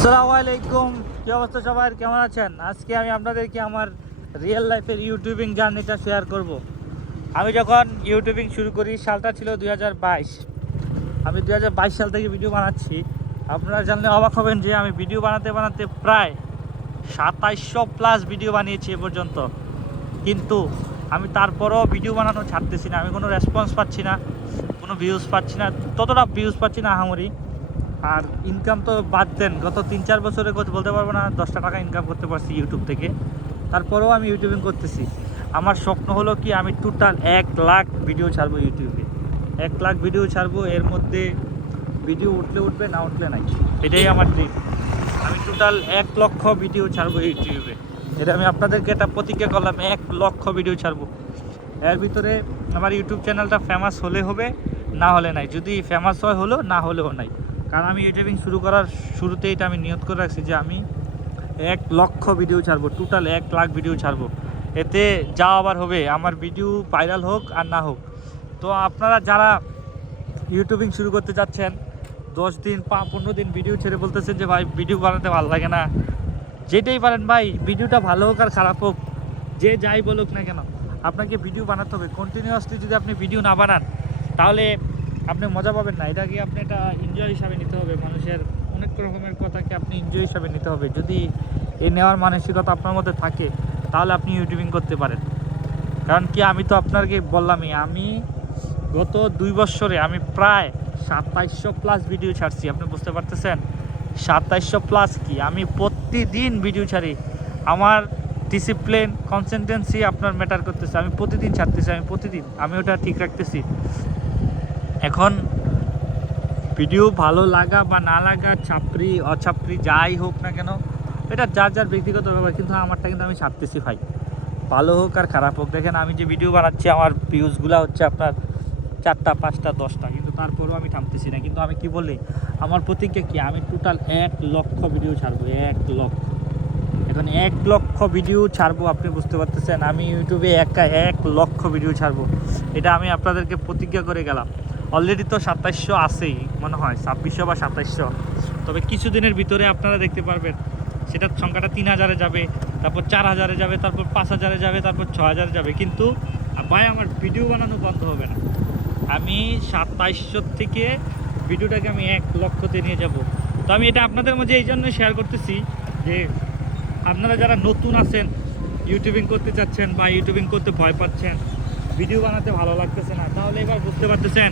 আসসালামু আলাইকুম। কি অবস্থা সবার? কেমন আছেন? আজকে আমি আপনাদেরকে আমার রিয়েল লাইফের ইউটিউবিং জার্নিটা শেয়ার করব। আমি যখন ইউটিউবিং শুরু করি, সালটা ছিল দু হাজার বাইশ। আমি দু হাজার বাইশ সাল থেকে ভিডিও বানাচ্ছি। আপনারা জানলে অবাক হবেন যে আমি ভিডিও বানাতে বানাতে প্রায় সাতাইশশো প্লাস ভিডিও বানিয়েছি এ পর্যন্ত। কিন্তু আমি তারপরও ভিডিও বানানো ছাড়তেছি না। আমি কোনো রেসপন্স পাচ্ছি না, কোনো ভিউজ পাচ্ছি না, ততটা ভিউজ পাচ্ছি না আহামরি। আর ইনকাম তো বাদ দেন, গত তিন চার বছরে কত বলতে পারব না, দশটা টাকা ইনকাম করতে পারছি ইউটিউব থেকে। তারপরেও আমি ইউটিউবিং করতেছি। আমার স্বপ্ন হলো কি, আমি টোটাল এক লাখ ভিডিও ছাড়বো ইউটিউবে এক লাখ ভিডিও ছাড়বো, এর মধ্যে ভিডিও উঠলে উঠবে, না উঠলে নাই। এটাই আমার ড্রিম আমি টোটাল এক লক্ষ ভিডিও ছাড়বো ইউটিউবে এটা আমি আপনাদেরকে একটা প্রতিজ্ঞা করলাম, এক লক্ষ ভিডিও ছাড়বো। এর ভিতরে আমার ইউটিউব চ্যানেলটা ফেমাস হলে হবে, না হলে নাই। যদি ফেমাস হয় হলো, না হলেও নাই। কারণ আমি ইউটিউবিং শুরু করার শুরুতে এটা আমি নিয়ত করে রাখছি যে আমি এক লক্ষ ভিডিও ছাড়বো টোটাল এক লাখ ভিডিও ছাড়বো। এতে যা আবার হবে, আমার ভিডিও ভাইরাল হোক আর না হোক। তো আপনারা যারা ইউটিউবিং শুরু করতে যাচ্ছেন, দশ দিন পা, পনেরো দিন ভিডিও ছেড়ে বলতেছেন যে ভাই ভিডিও বানাতে ভালো লাগে না। যেটাই পারেন ভাই ভিডিওটা ভালো হোক আর খারাপ হোক, যে যাই বলুক না কেন, আপনাকে ভিডিও বানাতে হবে। কন্টিনিউয়াসলি যদি আপনি ভিডিও না বানান, তাহলে আপনি মজা পাবেন না। এটাকে আপনি এটা এনজয় হিসাবে নিতে হবে? মানুষের অনেক রকমের কথাকে আপনি এনজয় হিসাবে নিতে হবে? যদি এই নেওয়ার মানসিকতা আপনার মধ্যে থাকে, তাহলে আপনি ইউটিউবিং করতে পারেন। কারণ কি, আমি তো আপনাকে বললামই, আমি গত দুই বছরে আমি প্রায় সাতাইশশো প্লাস ভিডিও ছাড়ছি। আপনি বুঝতে পারতেছেন? সাতাইশশো প্লাস কি? আমি প্রতিদিন ভিডিও ছাড়ি। আমার ডিসিপ্লিন কনসেন্টেন্সি আপনার ম্যাটার করতেছে। আমি প্রতিদিন ছাড়তেছি, আমি প্রতিদিন। আমি ওটা ঠিক রাখতেছি। এখন ভিডিও ভালো লাগা বা না লাগা ছাপরি অছাপরি যাই হোক না কেন, এটা যার যার ব্যক্তিগত ব্যাপার, কিন্তু আমারটা কিন্তু আমি ছাড়তেছি ভাই। ভালো হোক আর খারাপ হোক। দেখেন, আমি যে ভিডিও বানাচ্ছি, আমার ভিউজগুলো হচ্ছে আপনার চারটা, পাঁচটা, দশটা, কিন্তু তারপরেও আমি থামতেছি না। কিন্তু আমি কি বলি, আমার প্রতিজ্ঞা কি? আমি টোটাল এক লক্ষ ভিডিও ছাড়বো, এক লক্ষ। এখন এক লক্ষ ভিডিও ছাড়বো, আপনি বুঝতে পারতেছেন, আমি ইউটিউবে একা এক লক্ষ ভিডিও ছাড়বো। এটা আমি আপনাদেরকে প্রতিজ্ঞা করে গেলাম। অলরেডি তো সাতাইশশো আছেই, মনে হয়, ছাব্বিশশো বা সাতাইশশো। তবে কিছুদিনের ভিতরে আপনারা দেখতে পারবেন, সেটার সংখ্যাটা তিন হাজারে যাবে, তারপর চার হাজারে যাবে, তারপর পাঁচ হাজারে যাবে, তারপর ছ হাজারে যাবে। কিন্তু, ভাই, আমার ভিডিও বানানো বন্ধ হবে না। আমি সাতাইশশো থেকে ভিডিওটাকে আমি এক লক্ষতে নিয়ে যাব। তো আমি এটা আপনাদের মাঝে এই জন্য শেয়ার করতেছি যে, আপনারা যারা নতুন আছেন ইউটিউবিং করতে চাচ্ছেন বা ইউটিউবিং করতে ভয় পাচ্ছেন ভিডিও বানাতে ভালো লাগতেছে না। তাহলে এবার বুঝতে পারতেছেন,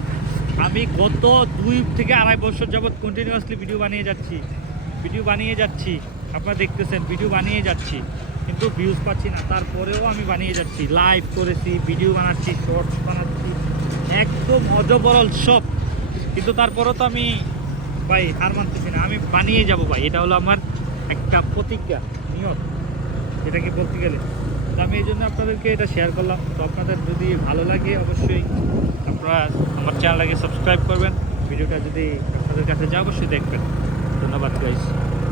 আমি গত দুই থেকে আড়াই বছর যাবৎ কন্টিনিউয়াসলি ভিডিও বানিয়ে যাচ্ছি। ভিডিও বানিয়ে যাচ্ছি, আপনারা দেখতেছেন ভিডিও বানিয়ে যাচ্ছি, কিন্তু ভিউজ পাচ্ছি না। তারপরেও আমি বানিয়ে যাচ্ছি লাইভ করেছি ভিডিও বানাচ্ছি শর্টস বানাচ্ছি, একদম অজবরল সব। কিন্তু তারপরও তো আমি, ভাই, হার মানতেছি না, আমি বানিয়ে যাব ভাই। এটা হলো আমার একটা প্রতিজ্ঞা, নিয়ত। এটাকে বলতে গেলে? তো আমি এই জন্য আপনাদেরকে এটা শেয়ার করলাম। তো আপনাদের যদি ভালো লাগে, অবশ্যই আপনারা আমার চ্যানেলটাকে সাবস্ক্রাইব করবেন। ভিডিওটা যদি আপনাদের কাছে যা অবশ্যই দেখবেন। ধন্যবাদ গাইস